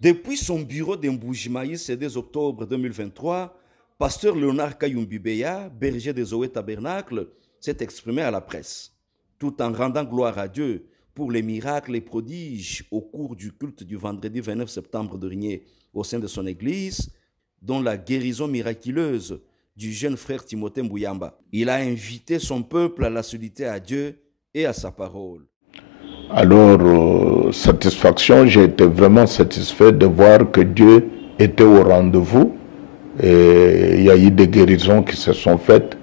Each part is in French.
Depuis son bureau d'Mboujimaï, ce 2 octobre 2023, pasteur Léonard Kayumbibeya, berger des Zoé Tabernacle, s'est exprimé à la presse, tout en rendant gloire à Dieu pour les miracles et prodiges au cours du culte du vendredi 29 septembre dernier au sein de son église, dont la guérison miraculeuse du jeune frère Timothée Mbouyamba. Il a invité son peuple à la solitude à Dieu et à sa parole. Alors, satisfaction, j'ai été vraiment satisfait de voir que Dieu était au rendez-vous. Et il y a eu des guérisons qui se sont faites.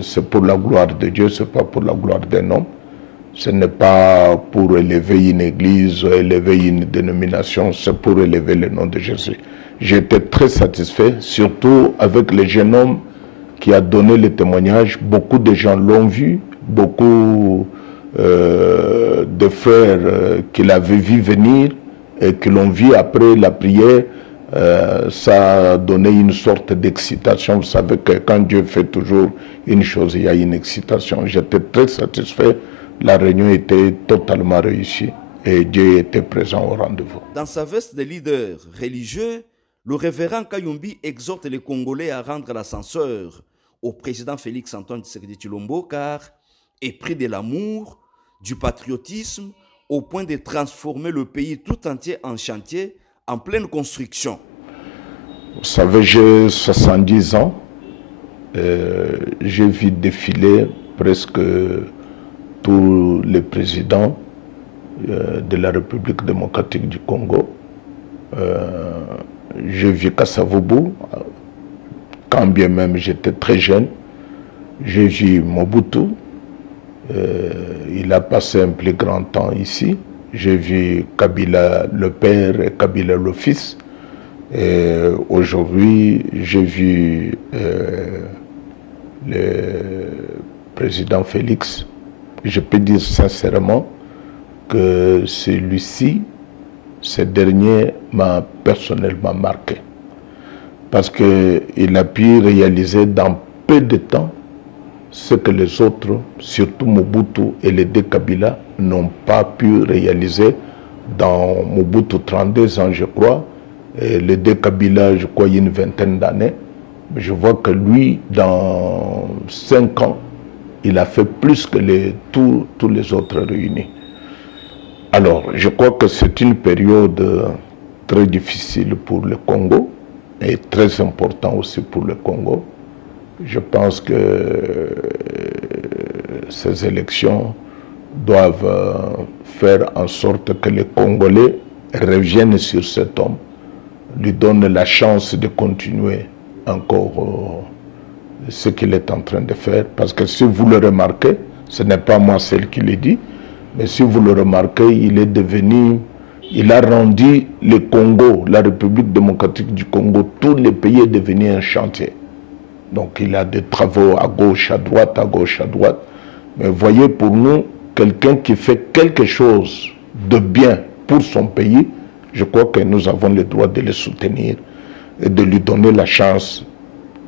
C'est pour la gloire de Dieu, ce n'est pas pour la gloire d'un homme. Ce n'est pas pour élever une église, élever une dénomination, c'est pour élever le nom de Jésus. J'ai été très satisfait, surtout avec le jeune homme qui a donné le témoignage. Beaucoup de gens l'ont vu, beaucoup de frères qui l'avaient vu venir et qui l'ont vu après la prière. Ça a donné une sorte d'excitation. Vous savez que quand Dieu fait toujours une chose, il y a une excitation. J'étais très satisfait. La réunion était totalement réussie et Dieu était présent au rendez-vous. Dans sa veste de leader religieux, le révérend Kayumbi exhorte les Congolais à rendre l'ascenseur au président Félix Antoine Tshisekedi Tshilombo car épris de l'amour, du patriotisme, au point de transformer le pays tout entier en chantier, en pleine construction. Vous savez, j'ai 70 ans. J'ai vu défiler presque tous les présidents de la République démocratique du Congo. J'ai vu Kasavubu, quand bien même j'étais très jeune. J'ai vu Mobutu. Il a passé un plus grand temps ici. J'ai vu Kabila le père et Kabila le fils. Aujourd'hui, j'ai vu le président Félix. Je peux dire sincèrement que celui-ci, ce dernier m'a personnellement marqué. Parce qu'il a pu réaliser dans peu de temps ce que les autres, surtout Mobutu et les deux Kabila, n'ont pas pu réaliser dans Mobutu 32 ans, je crois, et les deux Kabila, je crois, une vingtaine d'années. Je vois que lui, dans 5 ans, il a fait plus que tous les autres réunis. Alors, je crois que c'est une période très difficile pour le Congo et très important aussi pour le Congo. Je pense que ces élections doivent faire en sorte que les Congolais reviennent sur cet homme, lui donnent la chance de continuer encore ce qu'il est en train de faire. Parce que si vous le remarquez, ce n'est pas moi celle qui le dit, mais si vous le remarquez, il a rendu le Congo, la République démocratique du Congo, tous les pays est devenu un chantier. Donc il a des travaux à gauche, à droite, à gauche, à droite. Mais voyez, pour nous, quelqu'un qui fait quelque chose de bien pour son pays, je crois que nous avons le droit de le soutenir et de lui donner la chance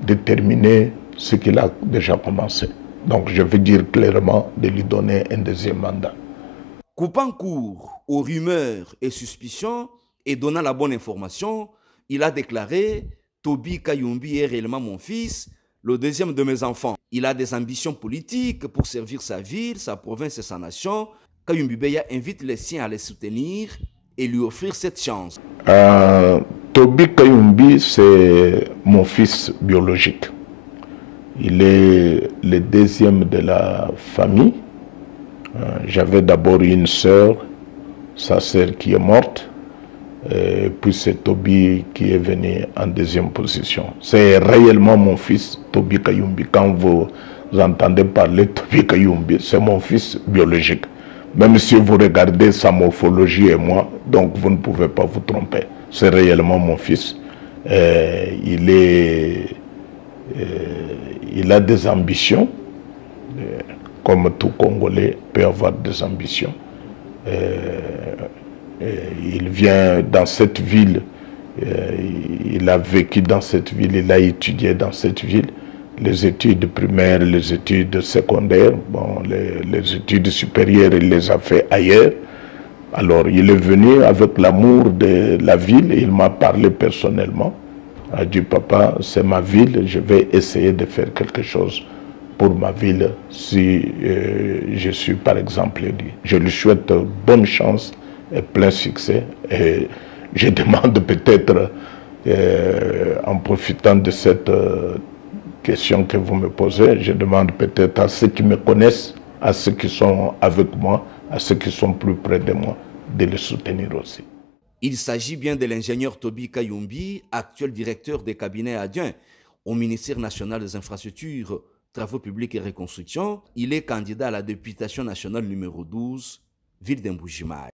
de terminer ce qu'il a déjà commencé. Donc je veux dire clairement de lui donner un deuxième mandat. Coupant court aux rumeurs et suspicions et donnant la bonne information, il a déclaré « Toby Kayumbi est réellement mon fils, le deuxième de mes enfants. Il a des ambitions politiques pour servir sa ville, sa province et sa nation. Kayumbibeya invite les siens à les soutenir et lui offrir cette chance. » Toby Kayumbi, c'est mon fils biologique. Il est le deuxième de la famille. J'avais d'abord une sœur, sa sœur qui est morte. Et puis c'est Toby qui est venu en deuxième position. C'est réellement mon fils, Toby Kayumbi. Quand vous entendez parler de Toby Kayumbi, c'est mon fils biologique. Même si vous regardez sa morphologie et moi, donc vous ne pouvez pas vous tromper. C'est réellement mon fils. Il a des ambitions, comme tout Congolais peut avoir des ambitions. Il vient dans cette ville, il a vécu dans cette ville, il a étudié dans cette ville, les études primaires, les études secondaires, bon, les études supérieures, il les a fait ailleurs. Alors, il est venu avec l'amour de la ville, il m'a parlé personnellement. Il a dit, papa, c'est ma ville, je vais essayer de faire quelque chose pour ma ville si je suis par exemple élu. Je lui souhaite bonne chance et plein succès. Et je demande peut-être, en profitant de cette question que vous me posez, je demande peut-être à ceux qui me connaissent, à ceux qui sont avec moi, à ceux qui sont plus près de moi, de les soutenir aussi. Il s'agit bien de l'ingénieur Toby Kayumbi, actuel directeur des cabinets adjoints au ministère national des infrastructures, travaux publics et reconstruction. Il est candidat à la députation nationale numéro 12, ville d'Mbujimai.